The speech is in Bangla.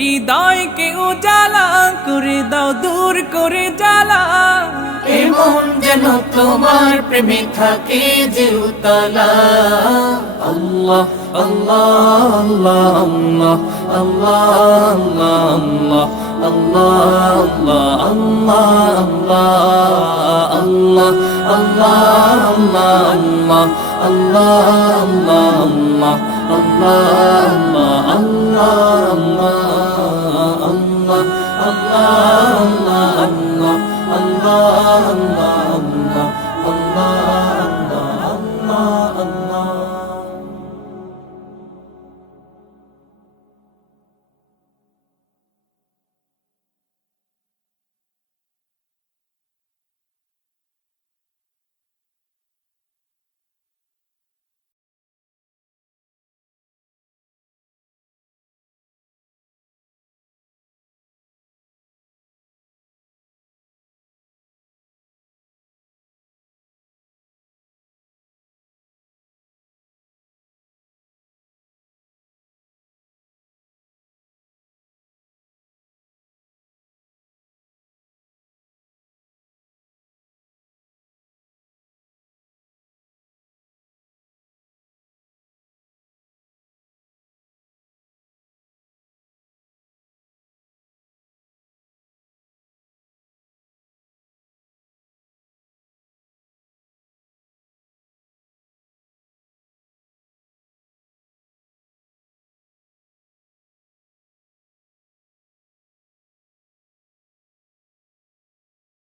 হৃদয়কে উজালা করে দাও, দূর করে জ্বালা। এমন যেন তোমার প্রেমে থাকে যে উতলা। আল্লাহ আল্লাহ আল্লাহ আল্লাহ আল্লাহ আল্লাহ আল্লাহ আল্লাহ আল্লাহ আল্লাহ আল্লাহ আল্লাহ আল্লাহ আল্লাহ আল্লাহ আল্লাহ আল্লাহ আল্লাহ